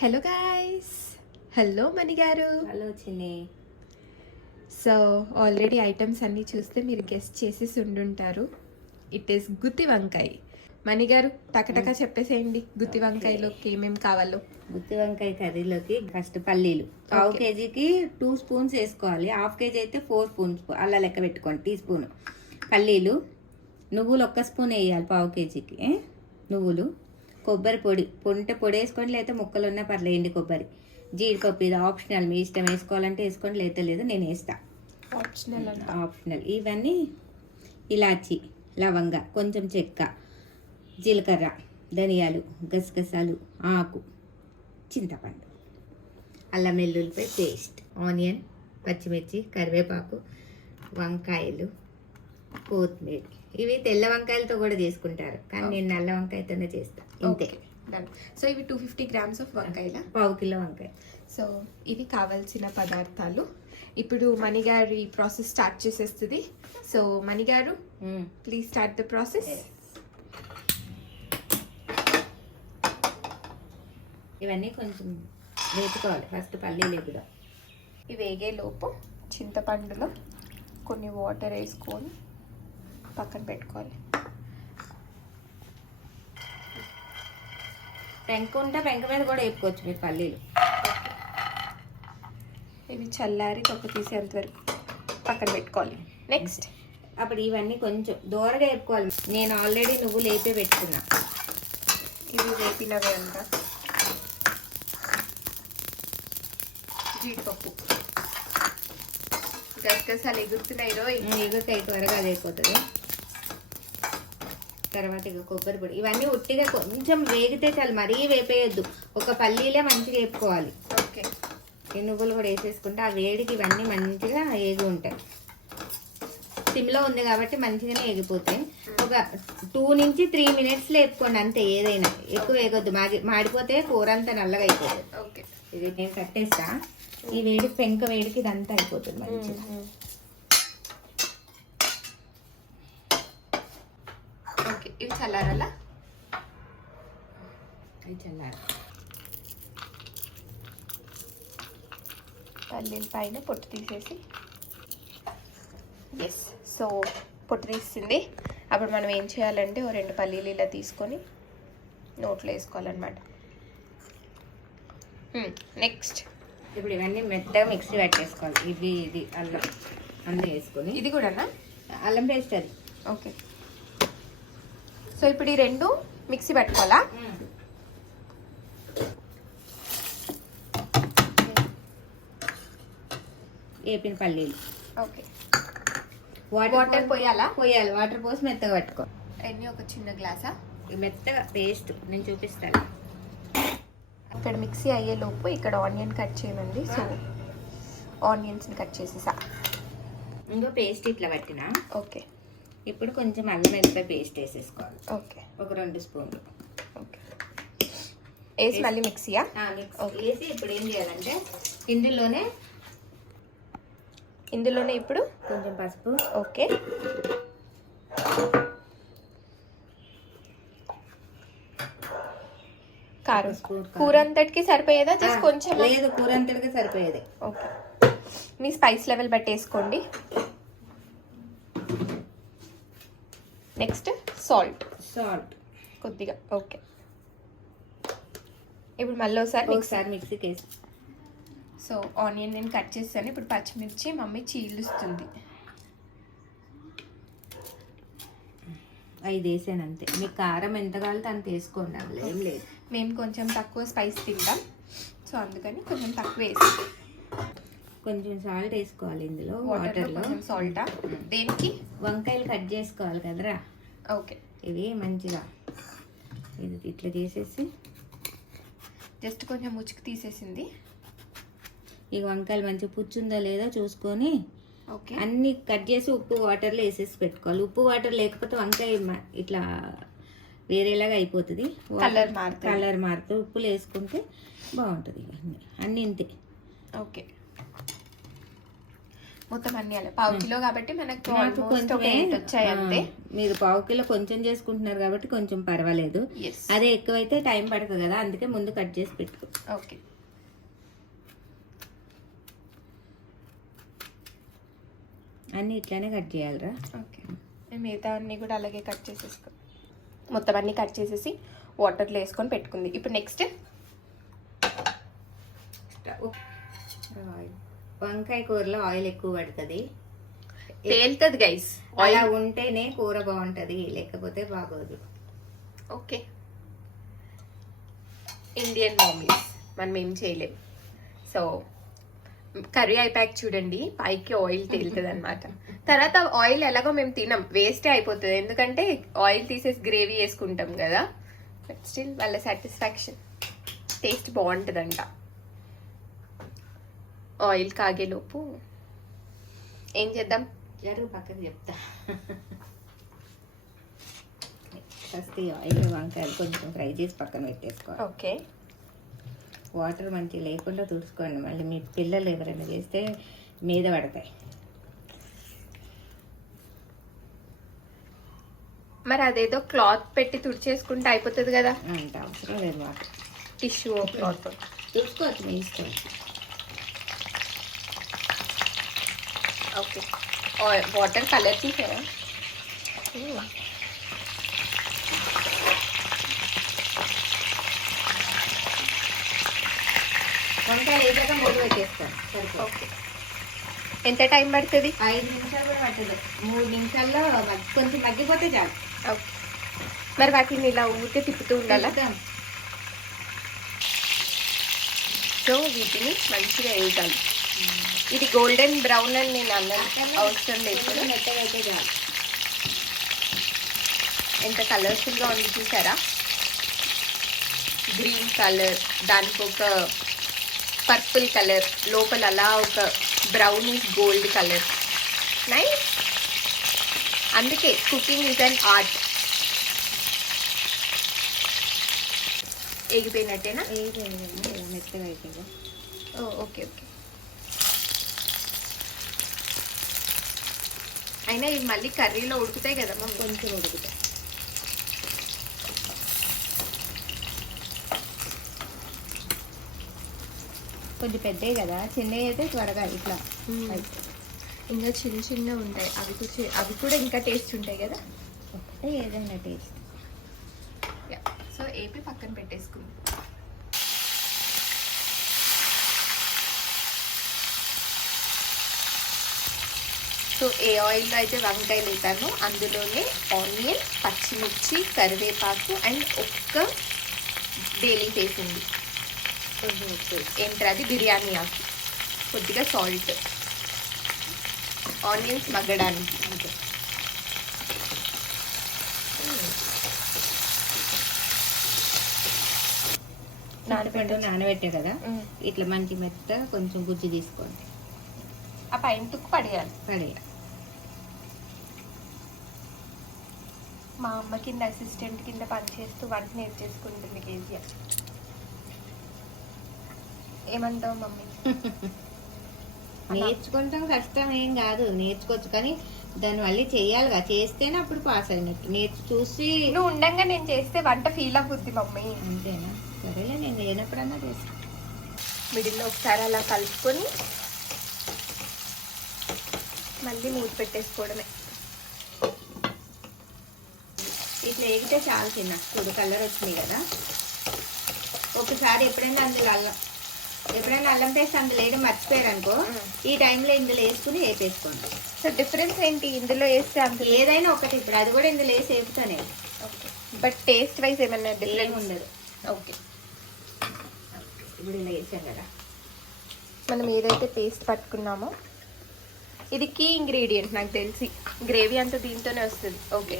Hello guys, hello మణి గారు. Hello చిన్ని. So already items అన్నీ చూస్తే మీరు గెస్ట్ చేసేసి ఉండుంటారు. ఇట్ ఈస్ గుత్తి వంకాయ. మణి గారు టకటక చెప్పేసేయండి, గుత్తి వంకాయలోకి ఏమేమి కావాలో. గుత్తి వంకాయ కర్రీలోకి ఫస్ట్ పల్లీలు పావు కేజీకి 2 స్పూన్స్ వేసుకోవాలి. హాఫ్ కేజీ అయితే 4 స్పూన్స్ అలా లెక్క పెట్టుకోండి. టీ స్పూన్ పల్లీలు, నువ్వులు 1 స్పూన్ వేయాలి పావు కేజీకి. నువ్వులు, కొబ్బరి పొడి పొంటే పొడి వేసుకోండి, లేకపోతే ముక్కలు ఉన్నా పర్లేదు. ఎండి కొబ్బరి, జీడిపప్పు, ఇది ఆప్షనల్, మీ ఇష్టం, వేసుకోవాలంటే వేసుకోండి, లేకపోతే లేదు, నేను వేస్తా. ఆప్షనల్. ఇవన్నీ ఇలాచి, లవంగ, కొంచెం చెక్క, జీలకర్ర, ధనియాలు, గసగసాలు, ఆకు, చింతపండు, అల్లం వెల్లుల్లిపాయ పేస్ట్, ఆనియన్, పచ్చిమిర్చి, కరివేపాకు, వంకాయలు, కొత్తిమీర. ఇవి తెల్ల వంకాయలతో కూడా చేసుకుంటారు, కానీ నేను నల్ల వంకాయతోనే చేస్తాను. ఇంతే. సో ఇవి 250 grams ఆఫ్ వంకాయల, పావు కిలో వంకాయ. సో ఇవి కావాల్సిన పదార్థాలు. ఇప్పుడు మణి గారు ఈ ప్రాసెస్ స్టార్ట్ చేసేస్తుంది. సో మణి గారు, ప్లీజ్ స్టార్ట్ ద ప్రాసెస్. ఇవన్నీ కొంచెం వేపుకోవాలి. ఫస్ట్ పల్లీలు ఎగుదాం. ఇవి వేగే లోపు చింతపండులో కొన్ని వాటర్ వేసుకొని పక్కన పెట్టుకోవాలి. పెంక ఉంటే పెంక మీద కూడా వేపుకోవచ్చు మీరు పల్లీలు. ఇవి చల్లారి తొక్క తీసేంత వరకు పక్కన పెట్టుకోవాలి. నెక్స్ట్ అప్పుడు ఇవన్నీ కొంచెం దూరగా వేపుకోవాలి. నేను ఆల్రెడీ నువ్వులు వేపే పెట్టుకున్నా. ఇవి వేపినవే అంట. జీడిపప్పు, గసగసాలు ఎగురుతున్నాయి. ఎగురుతాయి, త్వరగా అది అయిపోతుంది. తర్వాత ఇక కొబ్బరి పొడి, ఇవన్నీ ఉట్టిగా కొంచెం వేగితే చాలు, మరీ వేపేయొద్దు. ఒక పల్లీలే మంచిగా వేపుకోవాలి. ఓకే. ఈ నువ్వులు కూడా వేసేసుకుంటే ఆ వేడికి ఇవన్నీ మంచిగా ఏగి ఉంటాయి. సిమ్లో ఉంది కాబట్టి మంచిగానే ఏగిపోతాయి. ఒక 2 నుంచి 3 minutesలో వేపుకోండి అంతే. ఏదైనా ఎక్కువ వేగొద్దు, మాడిపోతే కూర అంతా నల్లగా అయిపోతుంది. ఓకే. ఇది నేను కట్టేస్తా. ఈ వేడి పెంక వేడికి ఇదంతా అయిపోతుంది మంచిగా. ఓకే, ఇవి చల్లారాలా? ఇది చల్లారి. పల్లీల పైన పొట్టు తీసేసి, ఎస్, సో పొట్టు తీసింది. అప్పుడు మనం ఏం చేయాలంటే 2 పల్లీలు ఇలా తీసుకొని నోట్లో వేసుకోవాలన్నమాట. నెక్స్ట్ ఇప్పుడు ఇవన్నీ మెత్తగా మిక్సీ పట్టేసుకోవాలి. ఇది అల్లం అన్నీ వేసుకొని, ఇది కూడానా? అల్లం పేస్ట్ అది. ఓకే. సో ఇప్పుడు ఈ 2 మిక్సీ పట్టుకోవాలా? వేపిన పల్లీలు. ఓకే. వాటర్ పోయాలా? పోయాలి. వాటర్ పోసి మెత్తగా పట్టుకో. ఎన్ని? ఒక చిన్న గ్లాసా? మెత్తగా పేస్ట్ నేను చూపిస్తాను. ఇక్కడ మిక్సీ అయ్యే లోపు ఇక్కడ ఆనియన్ కట్ చేయమంది. సో ఆనియన్స్ని కట్ చేసేసా. ఇంకో పేస్ట్ ఇట్లా పట్టినా. ఓకే. ఇప్పుడు కొంచెం అల్లం వెల్లిపాయ పేస్ట్ వేసేసుకోవాలి. ఓకే. ఒక 2 స్పూన్లు. ఓకే. వేసి మళ్ళీ మిక్సీయా? వేసి ఇప్పుడు ఏం చేయాలంటే ఇందులోనే ఇప్పుడు కొంచెం పసుపు. ఓకే. కారం. కూర అంతటికి సరిపోయేదా? జస్ట్ కొంచెం? లేదు, కూర అంతటికి సరిపోయేది. ఓకే. మీ స్పైస్ లెవెల్ బట్టి వేసుకోండి. నెక్స్ట్ సాల్ట్ కొద్దిగా. ఓకే. ఇప్పుడు మళ్ళీ ఒకసారి మిక్సీకి వేసి. సో ఆనియన్ నేను కట్ చేస్తాను. ఇప్పుడు పచ్చిమిర్చి మమ్మీ చీలుస్తుంది. 5 వేసాను అంతే. మీకు కారం ఎంత కావాలితే అంత వేసుకోండి, అందులో ఏం లేదు. మేము కొంచెం తక్కువ స్పైస్ తింటాం, సో అందుకని కొంచెం తక్కువ వేసి. కొంచెం సాల్ట్ వేసుకోవాలి ఇందులో. వాటర్లో సాల్టా? దేనికి? వంకాయలు కట్ చేసుకోవాలి కదరా. ఓకే. ఇవి మంచిగా ఇది ఇట్లా చేసేసి జస్ట్ కొంచెం ముచ్చుకు తీసేసింది. ఈ వంకాయలు మంచిగా పుచ్చుందో లేదో చూసుకొని ఓకే అన్ని కట్ చేసి ఉప్పు వాటర్లో వేసేసి పెట్టుకోవాలి. ఉప్పు వాటర్ లేకపోతే వంకాయ ఇట్లా వేరేలాగా అయిపోతుంది, కలర్ మారుతుంది. ఉప్పులు వేసుకుంటే బాగుంటుంది. ఇవన్నీ అన్నీ ఇంతే. ఓకే. మొత్తం అన్ని అలా పావు కిలో కాబట్టి మనకు నాకు ఆల్మోస్ట్ ఒక కొంచెమే 8 వచ్చాయి అంతే. మీరు పావు కిలో కొంచెం చేసుకుంటున్నారు కాబట్టి కొంచెం పర్వాలేదు. ఎస్ అదే ఎక్కువైతే టైం పడుతుంది కదా, అందుకే ముందు కట్ చేసి పెట్టుకో. ఓకే. అన్నీ ఇట్లానే కట్ చేయాలిరా. ఓకే మిగతా అన్నీ కూడా అలాగే కట్ చేసేసుకో. మొత్తం అన్నీ కట్ చేసేసి వాటర్లో వేసుకొని పెట్టుకుంది. ఇప్పుడు నెక్స్ట్ వంకాయ కూరలో ఆయిల్ ఎక్కువ పడుతుంది, తేలుతుంది గైస్. అలా ఉంటేనే కూర బాగుంటది, లేకపోతే బాగోదు. ఓకే ఇండియన్ మామీస్ మనం ఏం చేయలేం. సో కర్రీ అయిపోయాక చూడండి పైకి ఆయిల్ తేలుతుంది అనమాట. తర్వాత ఆయిల్ ఎలాగో మేము తినం, వేస్టే అయిపోతుంది, ఎందుకంటే ఆయిల్ తీసేసి గ్రేవీ వేసుకుంటాం కదా. బట్ స్టిల్ వాళ్ళ సాటిస్ఫాక్షన్, టేస్ట్ బాగుంటుందంట. ఆయిల్ కాగేలోపు ఏం చేద్దాం, జరుగు పక్కకు చెప్తా. ఫస్ట్ ఈ ఆయిల్ వంకాయలు కొంచెం ఫ్రై చేసి పక్కన పెట్టేసుకోవాలి. ఓకే వాటర్ మంచిగా లేకుండా తుడుచుకోండి, మళ్ళీ మీ పిల్లలు ఎవరైనా చేస్తే మీద పడతాయి. మరి అదేదో క్లాత్ పెట్టి తుడిచేసుకుంటే అయిపోతుంది కదా. అంత అవసరం లేదు, వాటర్ టిష్యూ క్లాత్ తుడుచుకోవచ్చు మీ ఇష్టం. ఓకే వాటర్ కలర్ తీసారా? వంకాయలు వేసాక మూడు పెట్టేస్తాను. ఓకే ఎంత టైం పడుతుంది? 5 నిమిషాలు కూడా పట్టదు, 3 నిమిషాల్లో కొంచెం మగ్గిపోతే చాలు. ఓకే మరి వాటిని ఇలా ఊరికే తిప్పుతూ ఉండాలా? సో వీటిని మంచిగా వేయాలి. ఇది గోల్డెన్ బ్రౌన్ అని నేను అన్నాను, అవసరం లేదు. మెత్తగా అయితే చాలు. ఎంత కలర్ఫుల్గా ఉంది చూసారా? గ్రీన్ కలర్, దానికి ఒక పర్పుల్ కలర్, లోపల అలా ఒక బ్రౌనిష్ గోల్డ్ కలర్. నైస్. అందుకే కుకింగ్ ఈజ్ అన్ ఆర్ట్. ఎగిపోయినట్టేనా? మెత్తగా అయితే. ఓ ఓకే ఓకే. అయినా ఇవి మళ్ళీ కర్రీలో ఉడుకుతాయి కదా మమ్మీ? కొంచెం ఉడుకుతాయి. కొంచెం పెద్దవి కదా, చిన్నవి అయితే త్వరగా ఇట్లా ఇంకా చిన్న చిన్న ఉంటాయి, అవి కూడా ఇంకా టేస్ట్ ఉంటాయి కదా. ఒకటే ఏదైనా టేస్ట్. సో ఏపీ పక్కన పెట్టేసుకుంది. సో ఏ ఆయిల్లో అయితే వంకాయలు వేపానో అందులోనే ఆనియన్, పచ్చిమిర్చి, కరివేపాకు అండ్ ఒక్క డైలీ వేసింది. ఏంటది? బిర్యానీ ఆకు, కొద్దిగా సాల్ట్, ఆనియన్స్ మగ్గడానికి. అంతే. నానబెట్టే కదా, ఇట్లా మంచి మెత్త కొంచెం గుజ్జు తీసుకోండి. ఆ పైన తుక్కు పడేయాలి. మా అమ్మ కింద అసిస్టెంట్ కింద పనిచేస్తూ వంట నేర్చేసుకుంటుంది కేజీఆర్. ఏమంటావు మమ్మీ? నేర్చుకుంటాం, కష్టం ఏం కాదు, నేర్చుకోవచ్చు. కానీ దాన్ని మళ్ళీ చెయ్యాలిగా, చేస్తేనే అప్పుడు పాస్ అయినట్టు. చూసి నువ్వు ఉండంగా నేను చేస్తే వంట ఫీల్ అవుద్ది మమ్మీ. అంతేనా? సరేలే, నేను లేనప్పుడన్నా చేస్తాను. మిడిల్లో ఒకసారి అలా కలుపుకొని మళ్ళీ మూత పెట్టేసుకోవడమే. ఇట్లా వేగితే చాలా చిన్న చూడు కలర్ వచ్చింది కదా. ఒకసారి ఎప్పుడైనా అల్లం పేస్ట్ అందులో వేయడం మర్చిపోయారు అనుకో, ఈ టైంలో ఇందులో వేసుకుని వేపేసుకోండి. సో డిఫరెన్స్ ఏంటి ఇందులో వేస్తే? అందులో ఏదైనా ఒకటి, ఇప్పుడు అది కూడా ఇందులో వేసి వేపుతానే. ఓకే, బట్ టేస్ట్ వైజ్ ఏమన్నా డిఫరెన్స్ ఉండదు. ఓకే, ఇప్పుడు ఇలా వేసాం కదా, మనం ఏదైతే పేస్ట్ పట్టుకున్నామో ఇది కీ ఇంగ్రీడియంట్ నాకు తెలిసి. గ్రేవీ అంతా దీంతోనే వస్తుంది. ఓకే,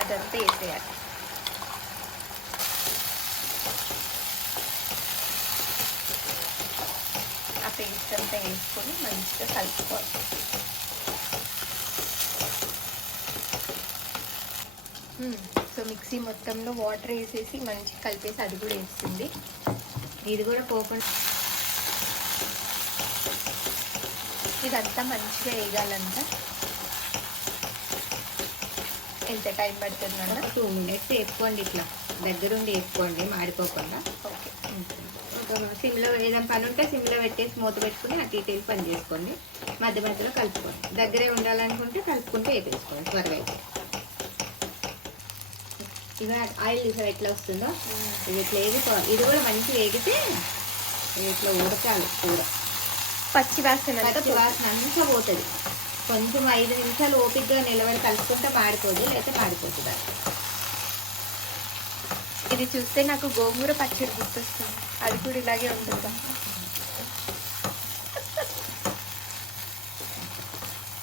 అదంతా వేసేయాలి. ఆ పేస్ట్ అంతా వేసుకొని మంచిగా కలుపుకోవాలి. సో మిక్సీ మొత్తంలో వాటర్ వేసేసి మంచిగా కలిపేసి అది కూడా వేస్తుంది. ఇది కూడా పోకుండా ఇదంతా మంచిగా వేయగాలంట. ఎంత టైం పడుతుందంట? 2 minutes వేసుకోండి, ఇట్లా దగ్గరుండి వేసుకోండి మాడిపోకుండా. ఓకే. సిమ్లో ఏదైనా పని ఉంటే సిమ్లో పెట్టేసి మూత పెట్టుకుని అటు ఇటు పని చేసుకోండి. మధ్య మధ్యలో కలుపుకోండి. దగ్గరే ఉండాలనుకుంటే కలుపుకుంటే వేపేసుకోండి త్వరగా. ఇవి ఆయిల్ చూసారు ఎట్లా వస్తుందో, ఇది ఇట్లా వేగిపోవాలి. ఇది కూడా మంచిగా వేగితే ఇట్లా ఉడకాలి కూర. పచ్చి వాసన అంతా పోతుంది. కొంచెం 5 నిమిషాలు ఓపికగా నిలబడి కలుపుకుంటే మాడిపోదు, లేకపోతే మాడిపోతుంది. ఇది చూస్తే నాకు గోంగూర పచ్చడి గుర్తొస్తుంది. అది కూడా ఇలాగే ఉంటుందా?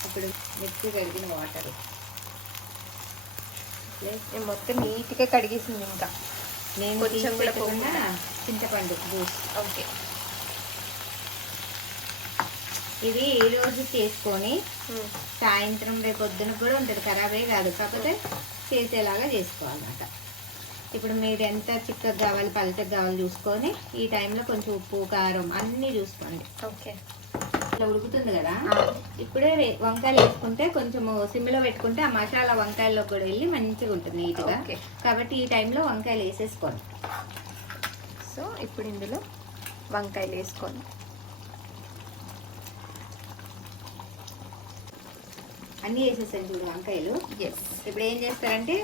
ఇప్పుడు మిర్చి కడిగిన వాటర్ నేను మొత్తం నీట్గా కడిగేసింది. ఇంకా నేను కొంచెం కూడా పెట్టకుండా చింతపండు జ్యూస్. ఓకే. ఇది ఈ రోజు చేసుకొని సాయంత్రం రేపు పొద్దున కూడా ఉంటుంది, ఖరాబే కాదు. కాకపోతే చేసేలాగా చేసుకోవాలన్నమాట. ఇప్పుడు మీరు ఎంత చిక్కగా కావాలి పలచగా కావాలి చూసుకొని ఈ టైంలో కొంచెం ఉప్పు కారం అన్నీ చూసుకోండి. ఓకే. ఇట్లా ఉడుకుతుంది కదా, ఇప్పుడే వంకాయలు వేసుకుంటే కొంచెం సిమ్లో పెట్టుకుంటే ఆ మసాలా వంకాయల్లో కూడా వెళ్ళి మంచిగా ఉంటుంది నీట్గా. కాబట్టి ఈ టైంలో వంకాయలు వేసేసుకోండి. సో ఇప్పుడు ఇందులో వంకాయలు వేసుకోండి. అన్నీ వేసేసాను చూడు వంకాయలు. ఎస్. ఇప్పుడు ఏం చేస్తారంటే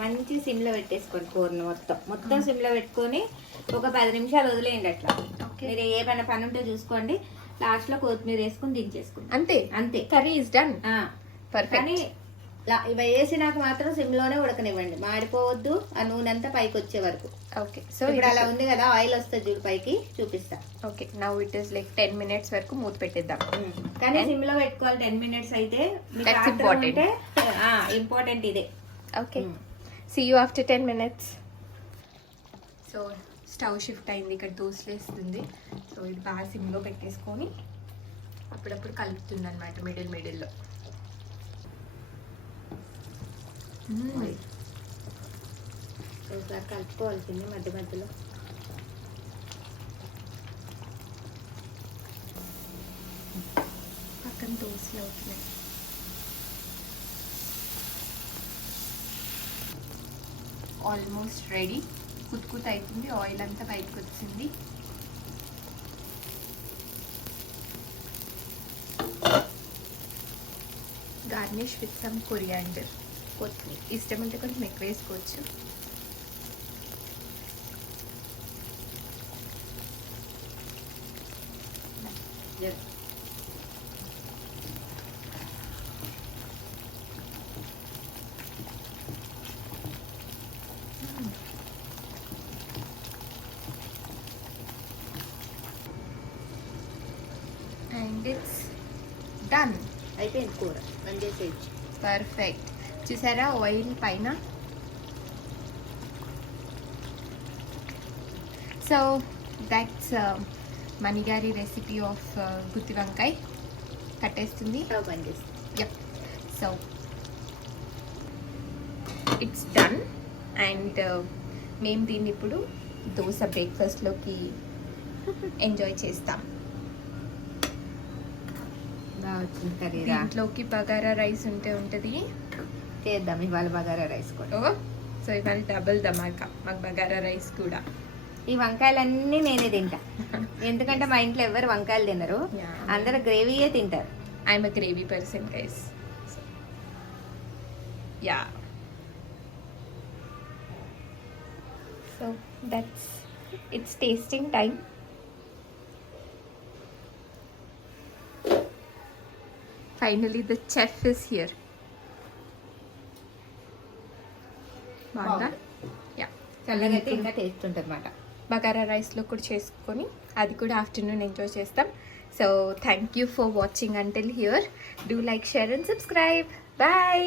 మంచి సిమ్లో పెట్టేసుకోండి కూరను. మొత్తం సిమ్లో పెట్టుకొని ఒక 10 నిమిషాలు వదిలేయండి అట్లా. మీరు ఏ పని ఉంటే చూసుకోండి. లాస్ట్లో కొత్తిమీర వేసుకొని దించేసుకోండి. అంతే అంతే, కర్రీ ఇస్ డన్. పర్ఫెక్ట్. కానీ ఇవి వేసినాక మాత్రం సిమ్లోనే ఉడకనివ్వండి, మాడిపోవద్దు. ఆ నూనె అంతా పైకి వచ్చే వరకు. ఓకే. సో ఇప్పుడు అలా ఉంది కదా, ఆయిల్ వస్తుంది చూడు పైకి, చూపిస్తా. Okay. Now it is like 10 minutes వరకు మూత పెట్టేద్దాం. కానీ సిమ్లో పెట్టుకోవాలి 10 minutes అయితే. That's important. ఇంపార్టెంట్ ఇదే. Okay. See you after 10 minutes. So stove shift అయింది, ఇక్కడ దోశలు వేస్తుంది. సో ఇది బాగా సిమ్లో పెట్టేసుకొని అప్పుడప్పుడు కలుపుతుంది అనమాట మిడిల్లో. ఒకసారి కలుపుకోవాల్సింది మధ్య మధ్యలో. పక్కన దోశలు అవుతున్నాయి. Almost ready. కుత్ అవుతుంది, ఆయిల్ అంతా బయటకు వచ్చింది. Garnish with some coriander. కొత్తిమీర ఇష్టం ఉంటే కొంచెం ఎక్కువ వేసుకోవచ్చు. And it's done. అయిపోయింది కూర, మంచిగా. పర్ఫెక్ట్. చూసారా ఆయిల్ పైన. సో దట్స్ మణిగారి రెసిపీ ఆఫ్ గుత్తి వంకాయ. కట్టేస్తుంది. Yup. So it's done. And మేము దీన్ని ఇప్పుడు దోశ బ్రేక్ఫాస్ట్లోకి ఎంజాయ్ చేస్తాం. దీంట్లోకి బగారా రైస్ ఉంటే ఉంటుంది. చేద్దాం ఇవాళ బగారా రైస్ కూడా. సో ఇవాళ డబుల్ ధమాకా, మాకు బగారా రైస్ కూడా. ఈ వంకాయలన్నీ నేనే తింటా, ఎందుకంటే మా ఇంట్లో ఎవరు వంకాయలు తినరు, అందరు గ్రేవీయే తింటారు. I'm a gravy person guys. Yeah. So that's it's tasting time. Finally the chef is here. బాగా యా. చల్లగా అయితే ఇంకా టేస్ట్ ఉంటుంది అన్నమాట. బగారా రైస్లో కూడా చేసుకొని అది కూడా ఆఫ్టర్నూన్ ఎంజాయ్ చేస్తాం. So thank you for watching until here. Do like, share and subscribe. Bye.